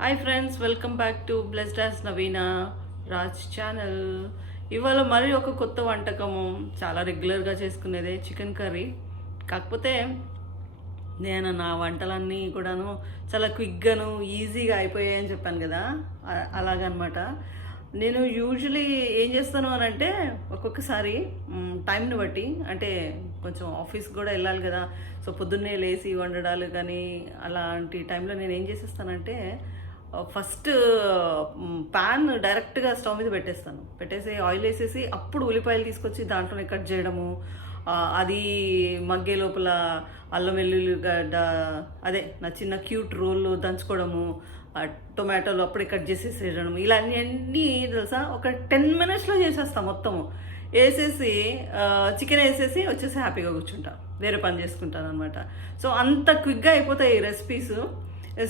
Hi friends, welcome back to blessed as Naveena Raj channel. ఇవాళ మరి ఒక కొత్త వంటకము, చాలా రెగ్యులర్గా చేసుకునేదే చికెన్ కర్రీ. కాకపోతే నేను నా వంటలన్నీ కూడాను చాలా క్విక్గాను ఈజీగా అయిపోయాయని చెప్పాను కదా, అలాగనమాట. నేను యూజువలీ ఏం చేస్తాను అని అంటే, ఒక్కొక్కసారి టైంని బట్టి, అంటే కొంచెం ఆఫీస్కి కూడా వెళ్ళాలి కదా, సో పొద్దున్నే లేచి వండడాలు కానీ అలాంటి టైంలో నేను ఏం చేసేస్తానంటే, ఫస్ట్ ప్యాన్ డైరెక్ట్గా స్టవ్ మీద పెట్టేసి ఆయిల్ వేసేసి అప్పుడు ఉల్లిపాయలు తీసుకొచ్చి దాంట్లోనే కట్ చేయడము, అది మగ్గే లోపల అల్లం వెల్లుల్లి గడ్డ, అదే నా చిన్న క్యూట్ రోల్ దంచుకోవడము, టొమాటోలు అప్పుడే కట్ చేసేసేయడం, ఇలా అన్నీ తెలుసా ఒక 10 minutesలో చేసేస్తాం మొత్తము. వేసేసి చికెన్ వేసేసి వచ్చేసి హ్యాపీగా కూర్చుంటా, వేరే పని చేసుకుంటాను అనమాట. సో అంత క్విక్గా అయిపోతాయి ఈ రెసిపీస్.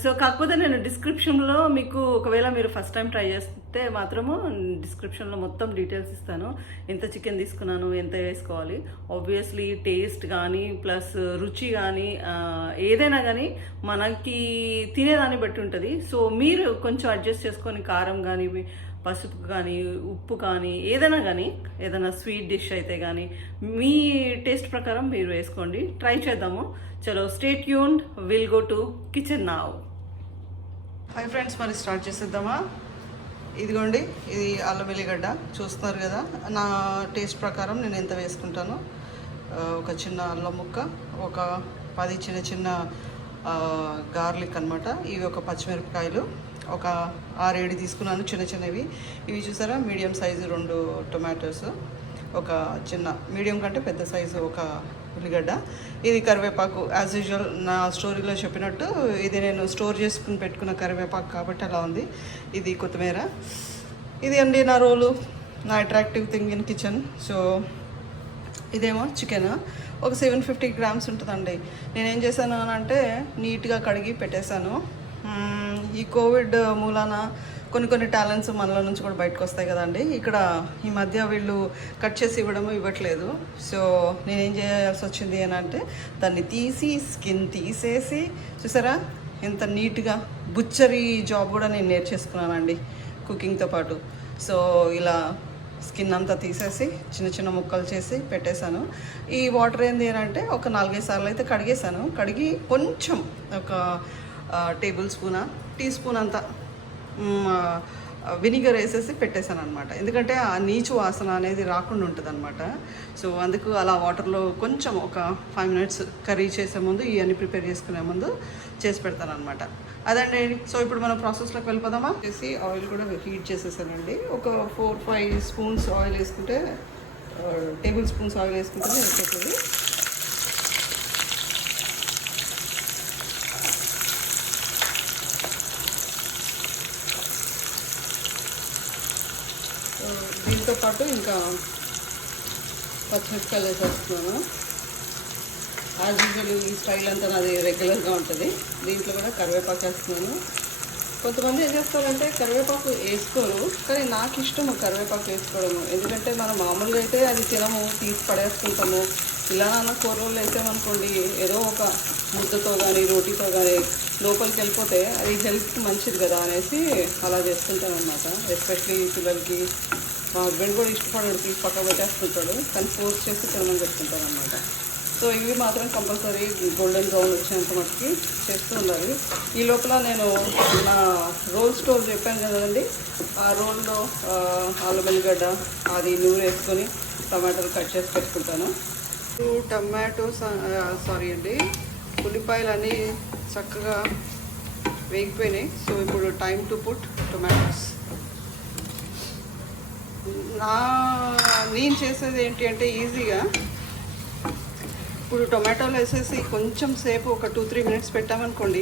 సో కాకపోతే నేను డిస్క్రిప్షన్లో మీకు, ఒకవేళ మీరు ఫస్ట్ టైం ట్రై చేస్తే మాత్రము డిస్క్రిప్షన్లో మొత్తం డీటెయిల్స్ ఇస్తాను, ఎంత చికెన్ తీసుకున్నాను, ఎంత వేసుకోవాలి. ఆబ్వియస్లీ టేస్ట్ కానీ ప్లస్ రుచి కానీ ఏదైనా కానీ మనకి తినేదాన్ని బట్టి ఉంటుంది. సో మీరు కొంచెం అడ్జస్ట్ చేసుకొని కారం కానీ పసుపు కానీ ఉప్పు కానీ ఏదైనా స్వీట్ డిష్ అయితే కానీ మీ టేస్ట్ ప్రకారం మీరు వేసుకోండి. ట్రై చేద్దాము. చలో, stay tuned, will go to kitchen now. Hi friends, మరి స్టార్ట్ చేసేద్దామా? ఇదిగోండి, ఇది అల్లం వెల్లిగడ్డ చూస్తున్నారు కదా. నా టేస్ట్ ప్రకారం నేను ఎంత వేసుకుంటాను, ఒక చిన్న అల్లం ముక్క, ఒక 10 చిన్న చిన్న గార్లిక్ అనమాట. ఇవి ఒక పచ్చిమిరపకాయలు, ఒక 6-7 తీసుకున్నాను చిన్న చిన్నవి. ఇవి చూసారా, మీడియం సైజు 2 టొమాటోస్, ఒక చిన్న మీడియం కంటే పెద్ద సైజు ఒక ఉల్లిగడ్డ, ఇది కరివేపాకు. యాజ్ యూజువల్ నా స్టోరీలో చెప్పినట్టు ఇది నేను స్టోర్ చేసుకుని పెట్టుకున్న కరివేపాకు కాబట్టి అలా ఉంది. ఇది కొత్తిమీర. ఇది అండి నా రోలు, నా attractive thing in kitchen. So ఇదేమో చికెన్, ఒక 750 grams ఉంటుందండి. నేనేం చేశాను అని అంటే, నీట్గా కడిగి పెట్టేశాను. ఈ కోవిడ్ మూలాన కొన్ని టాలెంట్స్ మనలో నుంచి కూడా బయటకు వస్తాయి కదండి. ఇక్కడ ఈ మధ్య వీళ్ళు కట్ చేసి ఇవ్వట్లేదు. సో నేనేం చేయాల్సి వచ్చింది అని అంటే, దాన్ని తీసి స్కిన్ తీసేసి, చూసారా ఎంత నీట్గా, బుచ్చరీ జాబ్ కూడా నేను నేర్చేసుకున్నానండి కుకింగ్తో పాటు. సో ఇలా స్కిన్ అంతా తీసేసి చిన్న చిన్న ముక్కలు చేసి పెట్టేశాను. ఈ వాటర్ ఏంది అని అంటే, ఒక 4-5 సార్లు అయితే కడిగేశాను. కడిగి కొంచెం ఒక టీ స్పూన్ అంతా వినిగర్ వేసేసి పెట్టేశాను అనమాట. ఎందుకంటే ఆ నీచు వాసన అనేది రాకుండా ఉంటుంది అనమాట. సో అందుకు అలా వాటర్లో కొంచెం ఒక 5 minutes కర్రీ చేసే ముందు, ఇవన్నీ ప్రిపేర్ చేసుకునే ముందు చేసి పెడతాను అనమాట. అదండి. సో ఇప్పుడు మనం ప్రాసెస్లోకి వెళ్ళిపోదామా. చేసి ఆయిల్ కూడా హీట్ చేసేసానండి. ఒక 4-5 స్పూన్స్ ఆయిల్ వేసుకుంటే, టేబుల్ స్పూన్స్ ఆయిల్ వేసుకుంటే అయిపోతుంది. దీంతో పాటు ఇంకా పచ్చిమిరపకాయలు వేసేస్తున్నాను. యాజ్ యూజువల్ ఈ స్టైల్ అంతా నాది రెగ్యులర్గా ఉంటుంది. దీంట్లో కూడా కరివేపాకు వేస్తున్నాను. కొంతమంది ఏం చేస్తారంటే కరివేపాకు వేసుకోరు, కానీ నాకు ఇష్టం కరివేపాకు వేసుకోవడము. ఎందుకంటే మనం మామూలుగా అయితే అది తినము, తీసి పడేసుకుంటాము. ఇలా నాన్న కూరలు వేసామనుకోండి, ఏదో ఒక ముద్దతో కానీ రోటీతో కానీ లోపలికి వెళ్ళిపోతే అది హెల్త్కి మంచిది కదా అనేసి అలా చేసుకుంటాను అనమాట. ఎస్పెషలీ పిల్లలకి. మా హస్బెండ్ కూడా ఇష్టపడాడు, తీసి పక్క పెట్టేస్తుంటాడు, కానీ ఫోర్స్ చేసి తినమని చెప్తుంటాను అనమాట. సో ఇవి మాత్రం కంపల్సరీ గోల్డెన్ బ్రౌన్ వచ్చేంత మట్టుకి చేస్తూ ఉండాలి. ఈ లోపల నేను నా రోల్ స్టోర్ చెప్పాను కదండి, ఆ రోల్లో అల్లం వెల్లిగడ్డ అది నూనె వేసుకొని టమాటాలు కట్ చేసి పెట్టుకుంటాను. ఉల్లిపాయలు అన్నీ చక్కగా వేగిపోయినాయి. సో ఇప్పుడు టైం టు పుట్ టొమాటోస్. నేను చేసేది ఏంటి అంటే, ఈజీగా ఇప్పుడు టొమాటోలు వేసేసి కొంచెం సేపు ఒక 2-3 minutes పెట్టామనుకోండి,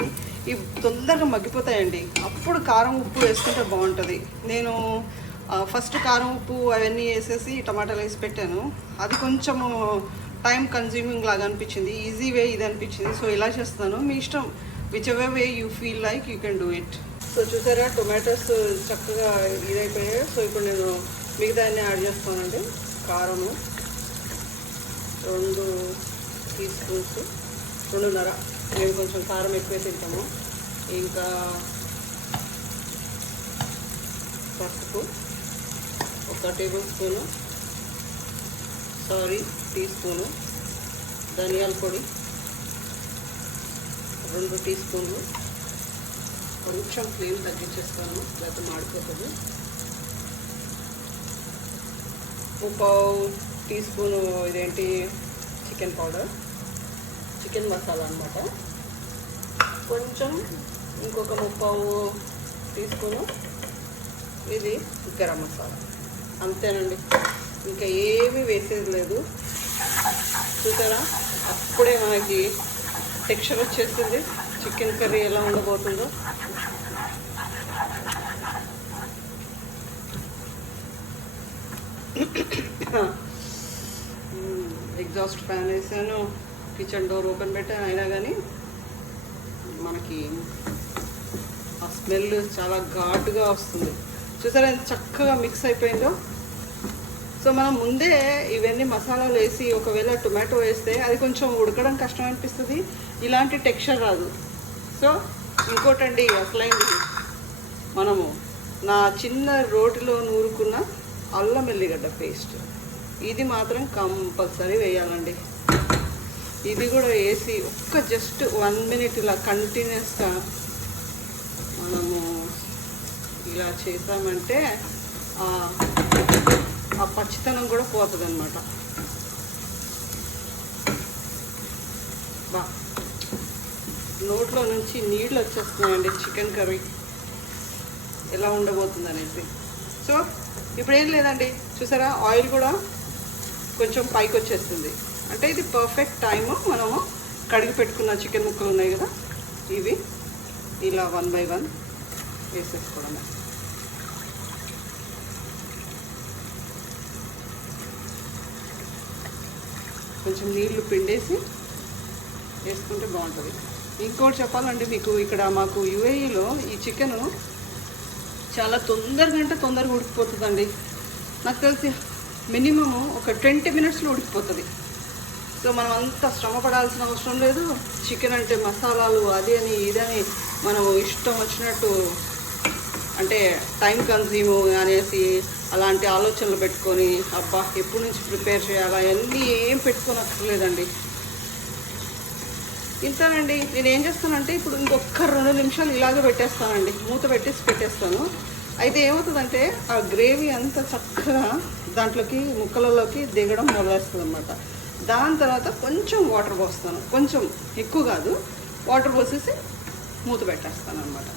ఇవి తొందరగా మగ్గిపోతాయండి. అప్పుడు కారం ఉప్పు వేసుకుంటే బాగుంటుంది. నేను ఫస్ట్ కారం ఉప్పు అవన్నీ వేసేసి టమాటాలు వేసి పెట్టాను. అది కొంచెము టైం కన్జ్యూమింగ్ లాగా అనిపించింది. ఈజీ వే ఇది అనిపించింది. సో ఇలా చేస్తాను. మీ ఇష్టం, which ever way you feel like you can do it. So చూసారా, టొమాటోస్ చక్కగా ఇదైపోయాయి. సో ఇప్పుడు నేను మిగతాన్ని యాడ్ చేస్తానండి. కారము 2 teaspoons, 2.5. మేము కొంచెం కారం ఎక్కువే తింటాము. ఇంకా పసుపు, 1 టేబుల్ స్పూను టీ స్పూను ధనియాల పొడి, 2 టీ స్పూన్లు. కొంచెం ఫ్లేమ్ తగ్గించేస్తాను, లేకపోతే మాడిపోతుంది. 1 టీ స్పూను ఇదేంటి చికెన్ పౌడర్, చికెన్ మసాలా అన్నమాట. కొంచెం ఇంకొక 1 టీ స్పూను ఇది గరం మసాలా. అంతేనండి, ఇంకా ఏమీ వేసేది లేదు. చూసారా, అప్పుడే మనకి టెక్స్చర్ వచ్చేస్తుంది. చికెన్ కర్రీ ఎలా ఉండబోతుందో. ఎగ్జాస్ట్ ఫ్యాన్ వేసాను, కిచెన్ డోర్ ఓపెన్ పెట్టాను, అయినా కానీ మనకి ఆ స్మెల్ చాలా ఘాటుగా వస్తుంది. చూసారా ఎంత చక్కగా మిక్స్ అయిపోయిందో. సో మనం ముందే ఇవన్నీ మసాలాలు వేసి ఒకవేళ టొమాటో వేస్తే అది కొంచెం ఉడకడం కష్టం అనిపిస్తుంది, ఇలాంటి టెక్స్చర్ రాదు. సో ఇంకోటండి అసలైంది, మనము నా చిన్న రోటిలో నూరుకున్న అల్లం ఎల్లిగడ్డ పేస్ట్, ఇది మాత్రం కంపల్సరీ వేయాలండి. ఇది కూడా వేసి జస్ట్ 1 మినిట్ ఇలా కంటిన్యూస్గా మనము ఇలా చేసామంటే ఆ పచ్చితనం కూడా పోతుంది అన్నమాట. నోట్లో నుంచి నీళ్ళు వచ్చేస్తున్నాయండి చికెన్ కర్రీ ఎలా ఉండబోతుంది అనేసి. సో ఇప్పుడు ఏం లేదండి, చూసారా ఆయిల్ కూడా కొంచెం పైకి వచ్చేస్తుంది. అంటే ఇది పర్ఫెక్ట్ టైము. మనము కడిగి పెట్టుకున్న చికెన్ ముక్కలు ఉన్నాయి కదా, ఇవి ఇలా 1 బై 1 వేసేసుకోవడమే. కొంచెం నీళ్లు పిండేసి వేసుకుంటే బాగుంటుంది. ఇంకోటి చెప్పాలంటే మీకు, ఇక్కడ మాకు యుఏఈలో ఈ చికెను చాలా తొందరగా ఉడికిపోతుందండి. నాకు తెలిసి మినిమము ఒక 20 మినిట్స్లో ఉడికిపోతుంది. సో మనం అంత శ్రమ పడాల్సిన అవసరం లేదు. చికెన్ అంటే మసాలాలు అది అని ఇదని మనం ఇష్టం వచ్చినట్టు, అంటే టైం కన్జ్యూమ్ అనేసి అలాంటి ఆలోచనలు పెట్టుకొని అబ్బా ఎప్పటి నుంచి ప్రిపేర్ చేయాలా అవన్నీ ఏం పెట్టుకోనక్కర్లేదండి. ఇంతేనండి. నేను ఏం చేస్తానంటే ఇప్పుడు ఇంకొక 2 నిమిషాలు ఇలాగే పెట్టేస్తానండి, మూత పెట్టేస్తాను. అయితే ఏమవుతుందంటే ఆ గ్రేవీ అంతా చక్కగా దాంట్లోకి ముక్కలలోకి దిగడం మొదలవుతుంది అన్నమాట. దాని తర్వాత కొంచెం వాటర్ పోస్తాను, కొంచెం ఎక్కువ కాదు, వాటర్ పోసేసి మూత పెట్టేస్తాను అనమాట.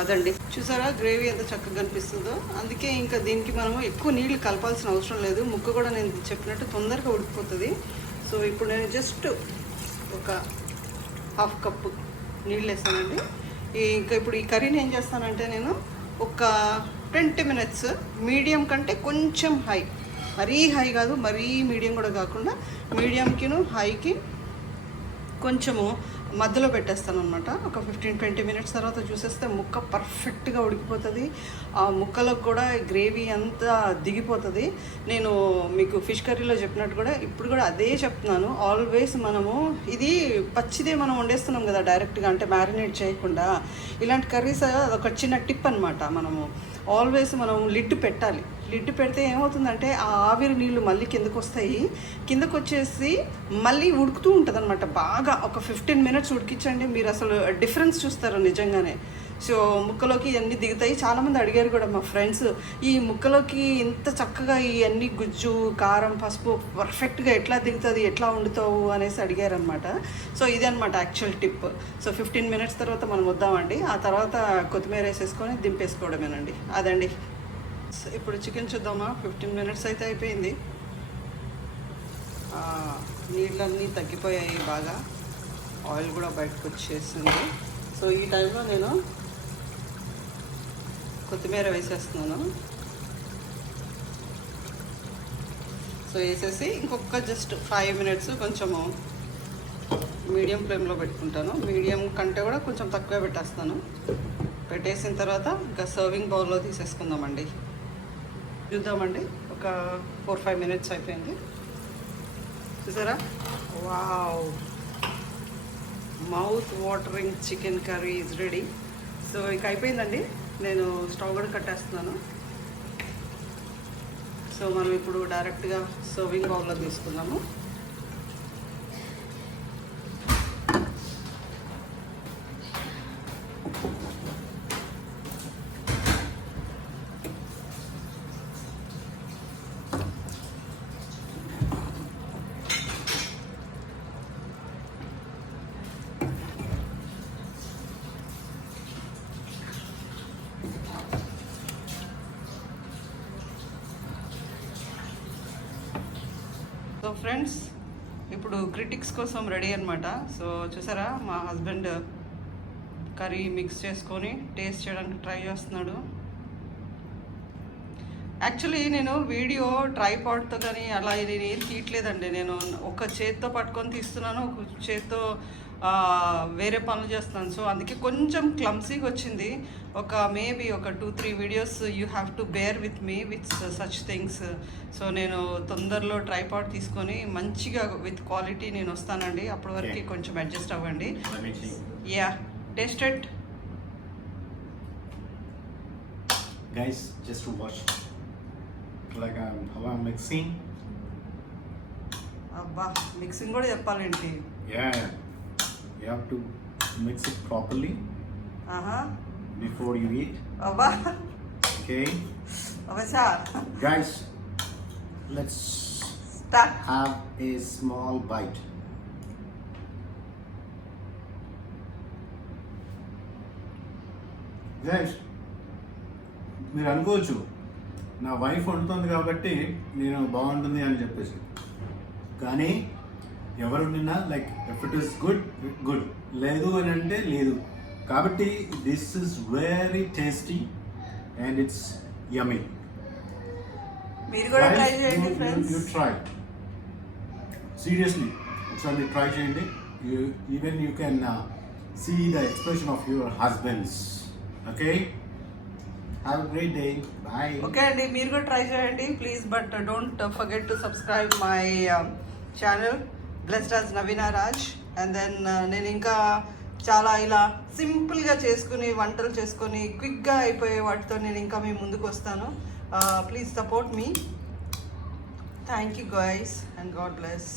అదండి, చూసారా గ్రేవీ ఎంత చక్కగా కనిపిస్తుందో. అందుకే ఇంకా దీనికి మనము ఎక్కువ నీళ్ళు కలపాల్సిన అవసరం లేదు. ముక్క కూడా నేను చెప్పినట్టు తొందరగా ఉడికిపోతుంది. సో ఇప్పుడు నేను జస్ట్ ఒక 1/2 కప్పు నీళ్ళు వేస్తానండి. ఇంకా ఇప్పుడు ఈ కర్రీని ఏం చేస్తానంటే నేను ఒక 20 మినిట్స్ మీడియం కంటే కొంచెం హై, మరీ హై కాదు మరీ మీడియం కూడా కాకుండా మీడియంకిను హైకి కొంచెము మధ్యలో పెట్టేస్తాను అనమాట. ఒక 15-20 మినిట్స్ తర్వాత చూసేస్తే ముక్క పర్ఫెక్ట్గా ఉడికిపోతుంది. ఆ ముక్కలకు కూడా గ్రేవీ అంతా దిగిపోతుంది. నేను మీకు ఫిష్ కర్రీలో చెప్పినట్టు కూడా ఇప్పుడు కూడా అదే చెప్తున్నాను. ఆల్వేస్ మనము ఇది పచ్చిదే మనం వండేస్తున్నాం కదా డైరెక్ట్గా, అంటే మ్యారినేట్ చేయకుండా. ఇలాంటి కర్రీస్ అదొక చిన్న టిప్ అనమాట. మనము ఆల్వేస్ మనం లిడ్ పెట్టాలి. లిడ్ పెడితే ఏమవుతుందంటే ఆ ఆవిరి నీళ్ళు మళ్ళీ కిందకు వస్తాయి. కిందకు వచ్చేసి మళ్ళీ ఉడుకుతూ ఉంటుంది అనమాట. బాగా ఒక 15 మినిట్స్ ఉడికించండి, మీరు అసలు డిఫరెన్స్ చూస్తారు నిజంగానే. సో ముక్కలోకి ఇవన్నీ దిగుతాయి. చాలామంది అడిగారు కూడా మా ఫ్రెండ్స్, ఈ ముక్కలోకి ఇంత చక్కగా ఇవన్నీ గుజ్జు కారం పసుపు పర్ఫెక్ట్గా ఎట్లా దిగుతుంది, ఎట్లా వండుతావు అనేసి అడిగారు అనమాట. సో ఇదే అనమాట యాక్చువల్ టిప్. సో 15 మినిట్స్ తర్వాత మనం వద్దామండి. ఆ తర్వాత కొత్తిమీర వేసేసుకొని దింపేసుకోవడమేనండి. అదండి. ఇప్పుడు చికెన్ చూద్దామా. 15 మినిట్స్ అయితే అయిపోయింది. నీళ్ళన్నీ తగ్గిపోయాయి, బాగా ఆయిల్ కూడా బయటకు వచ్చేసింది. సో ఈ టైంలో నేను కొత్తిమీర వేసేస్తున్నాను. సో వేసేసి ఇంకొక జస్ట్ 5 మినిట్స్ కొంచెము మీడియం ఫ్లేమ్లో పెట్టుకుంటాను. మీడియం కంటే కూడా కొంచెం తక్కువే పెట్టేస్తాను. పెట్టేసిన తర్వాత ఇంకా సర్వింగ్ బౌల్లో తీసేసుకుందామండి. చూద్దామండి. ఒక 4-5 మినిట్స్ అయిపోయింది. చూసారా, wow, mouth watering chicken curry is ready. So ఇక అయిపోయిందండి. నేను స్టవ్ కూడా కట్టేస్తున్నాను. సో మనం ఇప్పుడు డైరెక్ట్గా సర్వింగ్ బౌల్లో తీసుకున్నాము. సో ఫ్రెండ్స్, ఇప్పుడు క్రిటిక్స్ కోసం రెడీ అనమాట. సో చూసారా, మా హస్బెండ్ కర్రీ మిక్స్ చేసుకొని టేస్ట్ చేయడానికి ట్రై చేస్తున్నాడు. యాక్చువల్లీ నేను వీడియో ట్రైపాడ్తో కానీ అలా ఇది ఏం తీయట్లేదండి. నేను ఒక చేత్తో పట్టుకొని తీస్తున్నాను, ఒక చేత్తో వేరే పనులు చేస్తున్నాను. సో అందుకే కొంచెం క్లమ్సీగా వచ్చింది. మేబీ ఒక 2-3 videos you have to bear with me with such things. So నేను తొందరలో ట్రైపాడ్ తీసుకొని మంచిగా విత్ క్వాలిటీ నేను వస్తానండి. అప్పటి వరకు కొంచెం అడ్జస్ట్ అవ్వండి. Yeah, taste it guys. Just to watch like how I'm mixing. అబ్బా, మిక్సింగ్ కూడా చెప్పాలేంటి? Yeah, you have to mix it properly before you eat. అబ్బా, Okay అవసా guys, let's start. have a small bite. Guys, మీరు అనుకోవచ్చు నా wife వండుతుంది కాబట్టి నేను బాగుంటుంది అని చెప్పేసి, కానీ ఎవరు నిన్నా like if it is good good, లేదు అని అంటే లేదు. కాబట్టి this is very tasty and it's yummy. మీరు కూడా ట్రై చేయండి ఫ్రెండ్స్. యూ ట్రై సీరియస్లీ, ఒకసారి ట్రై చేయండి. Even you can see the expression of your husbands. Okay, have a great day. Bye. Okay అండి, మీరు కూడా ట్రై చేయండి please. But don't forget to subscribe my channel blessed as Naveena Raj. And then నేను ఇంకా చాలా ఇలా సింపుల్గా చేసుకుని వంటలు చేసుకొని క్విక్గా అయిపోయే వాటితో నేను ఇంకా మీ ముందుకు వస్తాను. Please support me. Thank you guys and God bless.